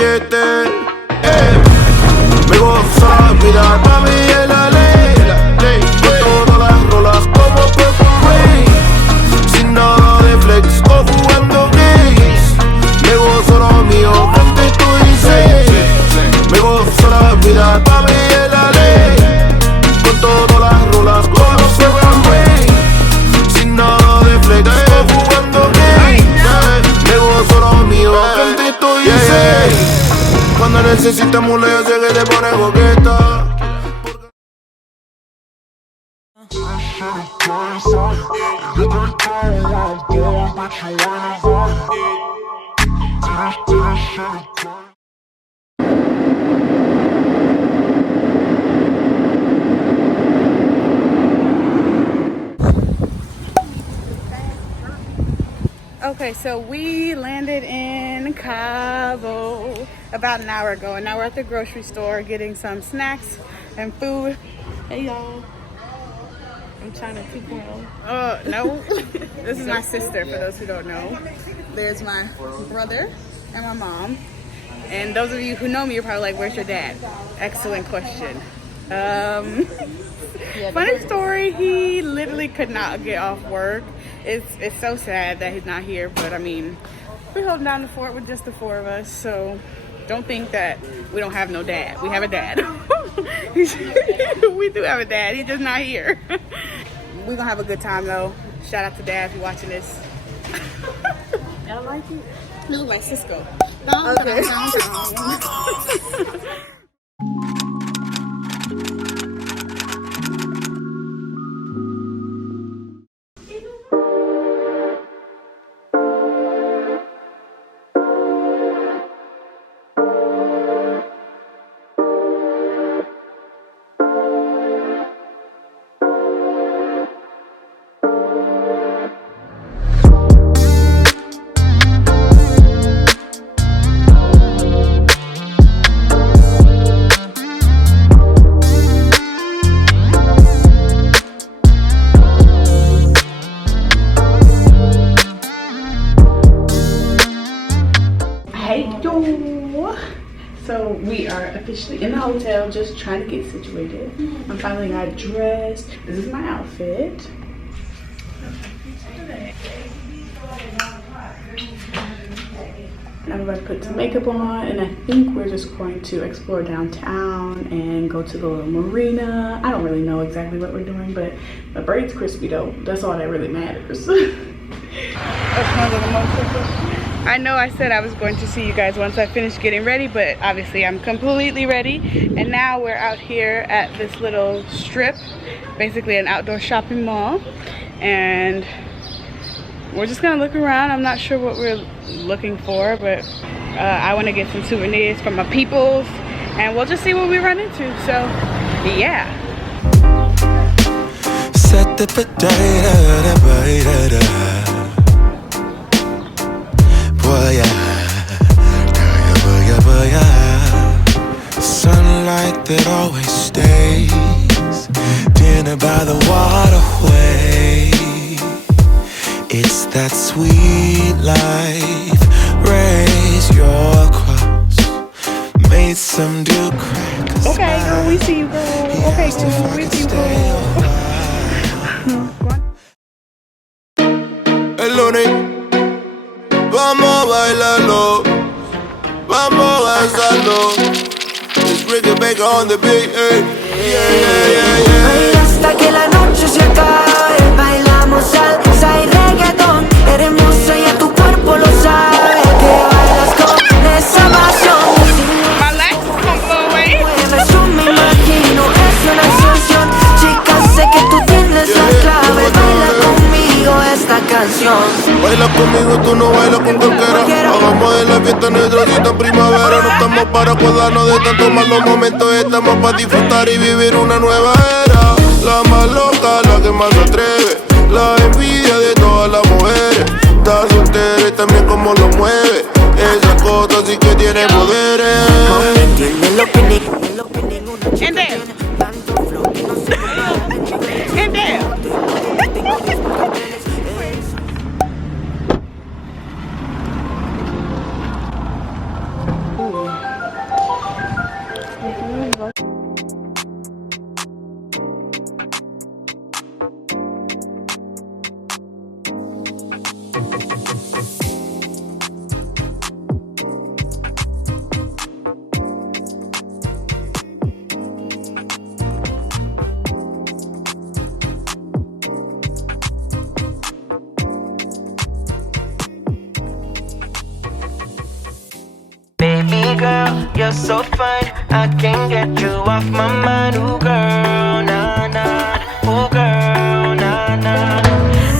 paquete. Me gozo la vida, mami, es la ley. Con todas las rolas como Purple Rain. Sin nada de flex o jugando gays. Me gozo lo mío, frente tú dices. Me gozo la vida, mami, es la ley. Con todas las rolas como Purple Rain. Sin nada de flex o jugando gays. Me gozo lo mío, frente tú dices. Cuando necesitas mulea, sé que te pone coqueta. Okay, so we landed in Cabo about an hour ago, and now we're at the grocery store getting some snacks and food. Hey y'all, I'm China 2.0. No, this is my sister, for those who don't know. There's my brother and my mom. And those of you who know me, you're probably like, where's your dad? Excellent question. Funny story, he literally could not get off work. It's so sad that he's not here, but I mean, we're holding down the fort with just the four of us, so don't think that we don't have no dad. We have a dad. We do have a dad, he's just not here. We're gonna have a good time though. Shout out to dad if you're watching this. I like it. You look like Cisco. Okay. So we are officially in the hotel, just trying to get situated. I finally got dressed. This is my outfit. I'm about to put some makeup on, and I think we're just going to explore downtown and go to the little marina. I don't really know exactly what we're doing, but the braid's crispy though. That's all that really matters. I know I said I was going to see you guys once I finished getting ready, but obviously I'm completely ready. And now we're out here at this little strip, basically an outdoor shopping mall. And we're just gonna look around. I'm not sure what we're looking for, but I want to get some souvenirs from my peoples, and we'll just see what we run into. So yeah. Set the sunlight that always stays, dinner by the waterway. It's that sweet life. Raise your cross, made some do crack. Okay, girl, we see you, girl. Okay, cool, we see you, girl. El lunes, vamos a bailarlo, vamos a danzarlo. Let's bring it back on the beat, hey. Baila hasta que la noche se acabe. Bailamos salsa y reggaetón. Eres hermosa y a tu cuerpo lo sabe. Que bailas con esa pasión. My legs won't go away. Yo me imagino, es una excepción. Chica, sé que tú tienes la clave. Baila conmigo esta canción. Baila conmigo, tú no bailas con cualquiera. Hagamos de la fiesta nuestra cita en primavera. No estamos para acordarnos de tantos malos momentos. Estamos para disfrutar y vivir una nueva era. La más loca, la que más se atreve. La envidia de todas las mujeres. Está soltera y también como lo mueve. Esa cosa sí que tiene poderes. Tiene lo que ninguna chica tiene. Tanto flow que no sé Ooh. you're so fine, I can't get you off my mind. Ooh girl, nah nah. Ooh girl, nah nah.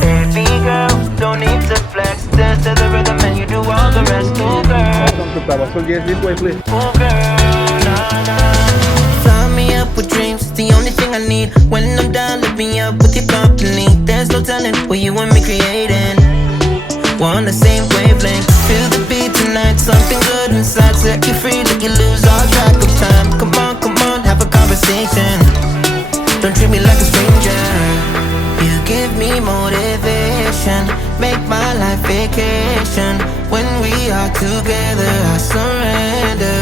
Baby girl, don't need to flex. Dance to the rhythm and you do all the rest. Ooh girl. Welcome to Cabo. So yes, this way, please. Ooh girl, nah nah. Fly me up with dreams, it's the only thing I need. When I'm down, lift me up with your company. There's no telling what you and me creating. We're on the same wavelength. Feel the beat tonight, something good inside. Set you free, let you lose all track of time. Come on, have a conversation. Don't treat me like a stranger. You give me motivation, make my life vacation. When we are together, I surrender.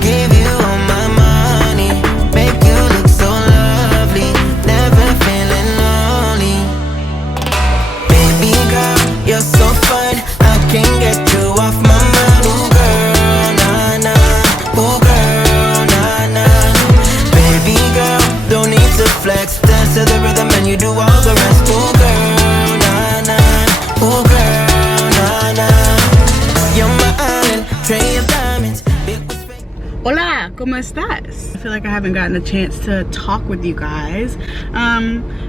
Give you all my money, make you look so lovely. Never feeling lonely. Baby girl, you're so fine, I can't get you off my mind. Ooh girl, nah nah. Ooh girl, nah nah. Baby girl, don't need to flex. Dance to the rhythm and you do all the rest. Ooh girl, nah nah. Ooh girl, nah nah. You're my island, tray of diamonds. Hola, ¿cómo estás? I feel like I haven't gotten a chance to talk with you guys.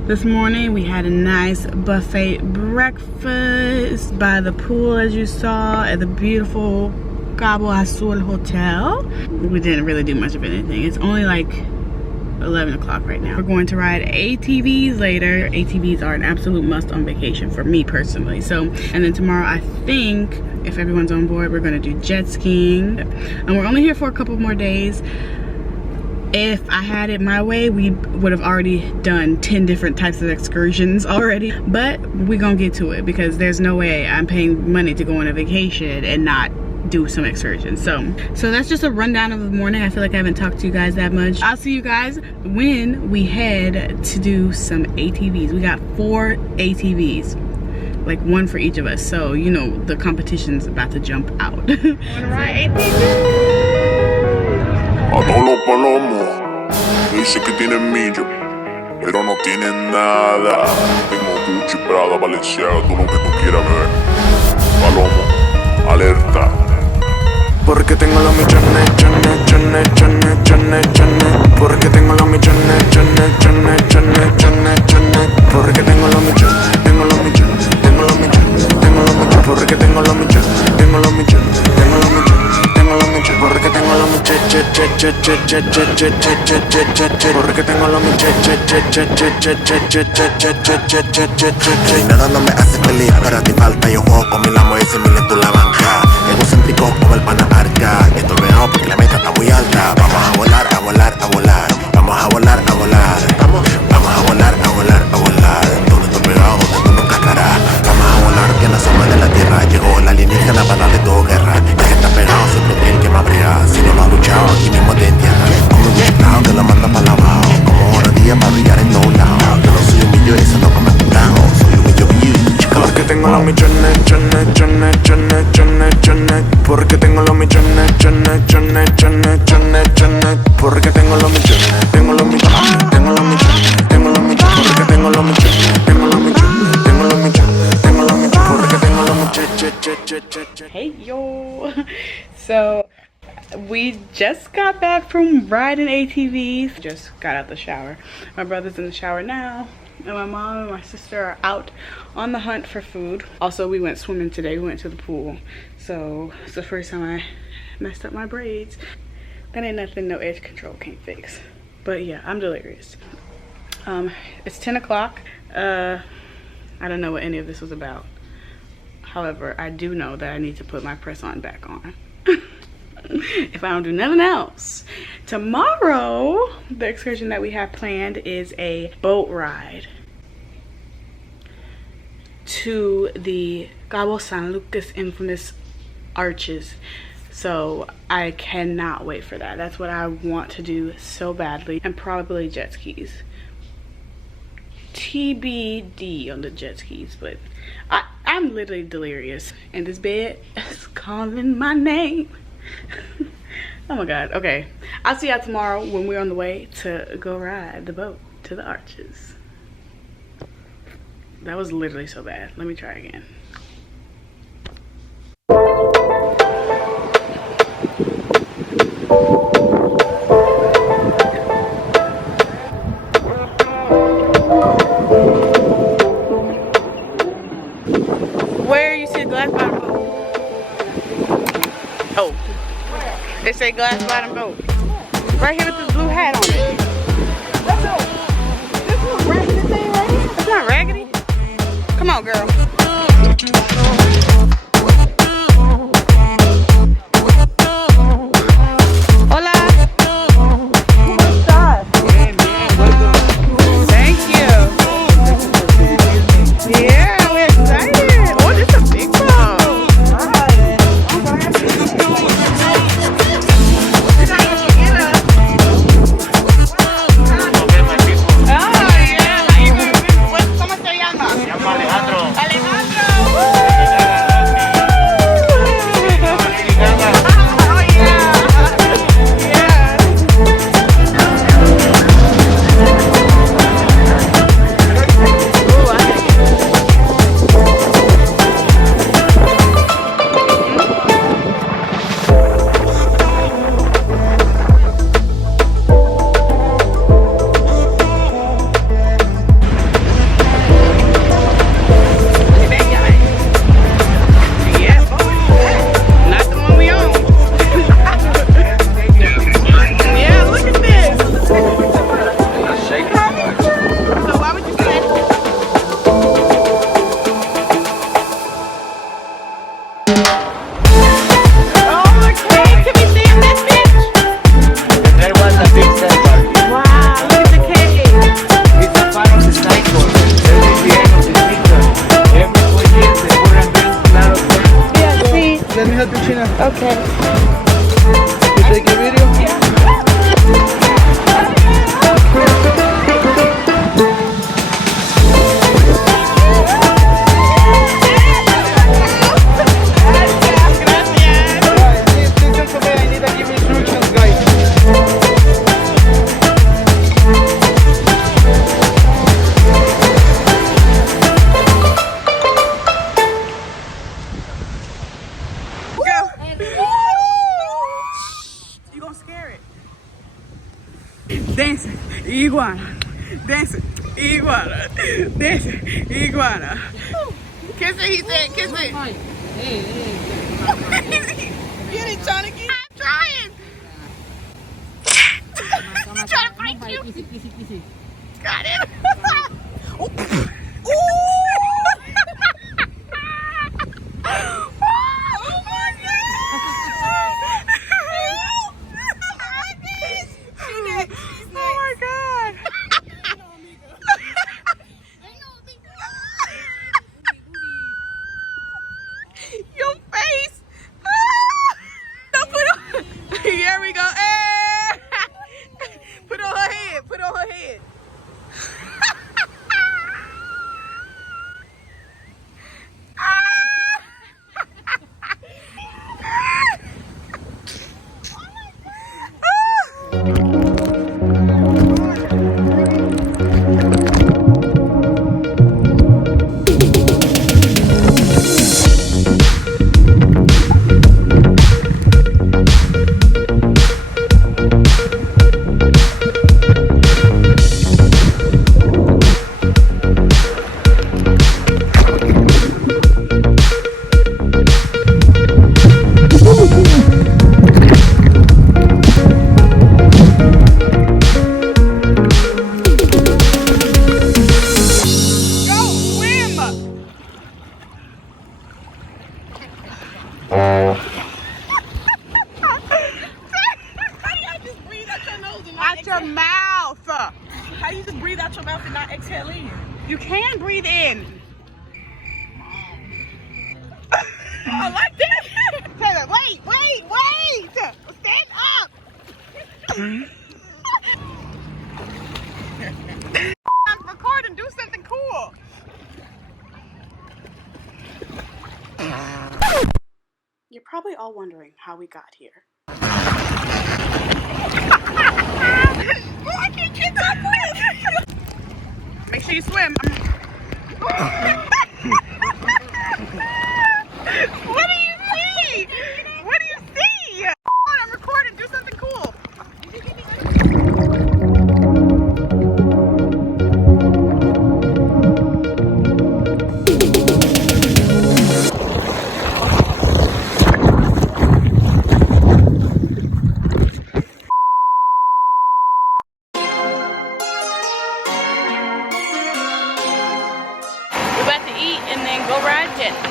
This morning we had a nice buffet breakfast by the pool, as you saw, at the beautiful Cabo Azul Hotel. We didn't really do much of anything. It's only like 11 o'clock right now. We're going to ride ATVs later. ATVs are an absolute must on vacation for me personally. So, and then tomorrow I think, if everyone's on board, we're gonna do jet skiing. And we're only here for a couple more days. If I had it my way, we would have already done 10 different types of excursions already. But we're gonna get to it because there's no way I'm paying money to go on a vacation and not do some excursions. So that's just a rundown of the morning. I feel like I haven't talked to you guys that much. I'll see you guys when we head to do some ATVs. We got 4 ATVs, like one for each of us. So you know the competition's about to jump out. Wanna ride ATVs? A todos los palomos, dice que tienen millo, pero no tienen nada. Tengo Gucci, Prada, Balenciaga, todo lo que tú quieras ver. Palomo, alerta. Porque tengo los millones, chones, chones, chones, chones, chones. Porque tengo los millones, chones, chones, chones, chones, chones. Porque tengo los millones, tengo los millones, tengo los millones, tengo los millones. Porque tengo los millones, tengo los millones, tengo los millones, tengo los millones. Porque tengo los millones, porque tengo los millones. Nada no me hace feliz, pero a ti falta. Yo juego con mi lamo y simile tú la banca. Egocéntrico como el pana arca. Estoy pegado porque la meta está muy alta. Vamos a volar, a volar, a volar. Vamos a volar, a volar. Vamos a volar, a volar, a volar. Donde estoy pegado, donde tú no cascarás. Vamos a volar, que la zona de la tierra. Llegó la alienígena para darle todo guerra. El que está pegado siempre es el que más brilla. Si no lo ha luchado, aquí mismo te entierra. Como un chiclao que la manda para abajo. Como hora día para brillar en todos lados. Yo no soy un millo, eso no come putado. Soy un millo, porque tengo los millones, chones, chones, chones, chones, chones. Porque tengo los millones, chones, chones, chones, chones, chones. Porque tengo los millones, tengo los millones, tengo los millones, tengo los millones. Porque tengo los millones, tengo los millones, tengo los millones, tengo los millones. Porque tengo los millones. Hey yo. So we just got back from riding ATVs. Just got out the shower. My brother's in the shower now. And my mom and my sister are out on the hunt for food. Also, we went swimming today. We went to the pool. So it's the first time I messed up my braids. That ain't nothing no edge control can't fix. But yeah, I'm delirious. It's 10 o'clock. I don't know what any of this was about. However, I do know that I need to put my press-on back on. If I don't do nothing else. Tomorrow, the excursion that we have planned is a boat ride to the Cabo San Lucas infamous arches. So I cannot wait for that. That's what I want to do so badly. And probably jet skis. TBD on the jet skis, but I'm literally delirious. And this bed is calling my name. Oh my god. Okay, I'll see y'all tomorrow when we're on the way to go ride the boat to the arches. That was literally so bad. Let me try again. They say glass bottom boat. Right here with this blue hat on it. This little raggedy thing right here? It's not raggedy. Come on, girl. Hola. ¿Cómo estás? Thank you. Yeah, we're excited. Oh, this is a big boat. Okay. You take a video? Yeah. Listen to me, I need to give instructions, guys. You gonna scare it. Dancing iguana. Dancing iguana. Dancing iguana. Kiss it, he said, kiss it. Get it, trying to get it. I'm trying. Trying to fight you. Got it. Oh my God. Your face. Don't put on. Here we go. Hey. Put on her head. Put on her head. Out your mouth. How you just breathe out your mouth and not exhale in? You can breathe in. I like that. Taylor, wait. Stand up. I'm recording. Do something cool. You're probably all wondering how we got here. Oh, I can't get that breath. Make sure you swim. What do you see? What do you see? I'm recording. Do something cool. then go ride jet skis.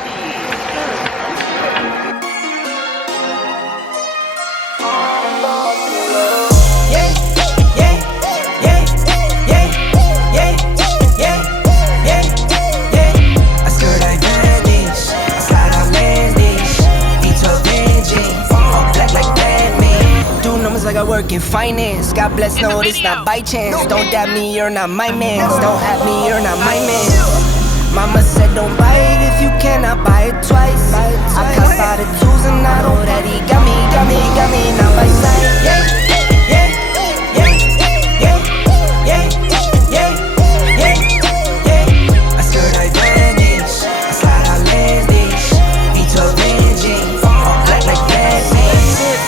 Like I work in finance. God bless, no, it's not by chance. Don't dab me, you're not my man. Don't at me, you're not my man. Mama said don't buy it if you cannot buy it twice. I cop out the tools and I know that he got me now by sight. Yeah, yeah, yeah, yeah, yeah, yeah, yeah, yeah. I skirt I vanish, I slide out landish. V12 engine, all black like that.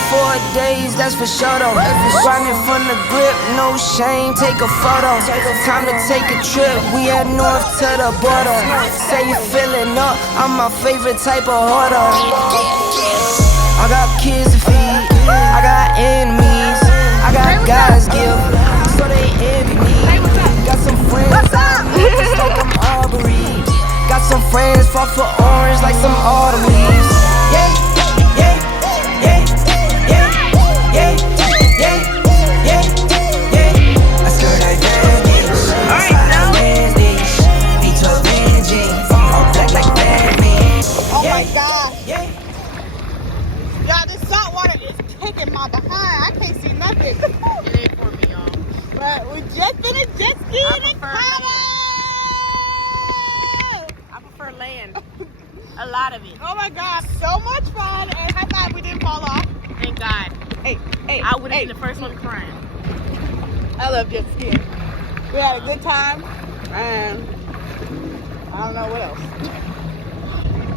4 days, that's for sure though. Grinding from the grip, no shame, take a photo. Time to take a trip, we head north to the border. Say you feeling up, I'm my favorite type of hoarder. I got kids to feed, I got enemies, I got God's gift, so they envy me. Got some friends out just like I'm Aubrey. Got some friends fought for orange like some autumn leaves. Yeah, yeah, yeah. My behind, I can't see nothing. It ain't for me, y'all. But we just finished jet skiing in Cabo. I prefer land. A lot of it. Oh my God, so much fun! And high five, we didn't fall off. Thank God. Hey, I would have been the first one crying. I love jet skiing. We had a good time, and I don't know what else.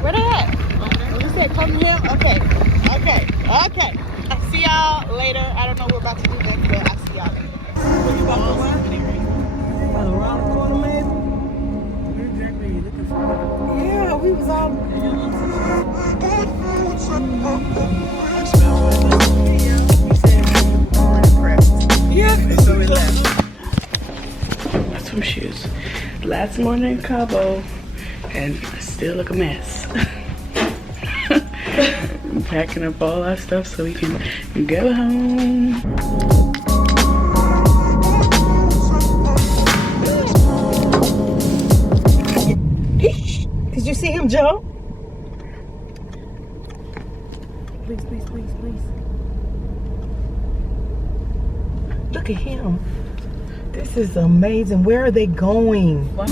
Where they at? Okay. You said come to him. Okay. I'll see y'all later. I don't know what we're about to do next, but I'll see y'all later. Around the corner, man. Yeah, we was all. Yeah, so we left. Got some shoes. Last morning in Cabo, and I still look a mess. I'm packing up all our stuff so we can go home. Did you see him jump? Please. Look at him. This is amazing. Where are they going? What?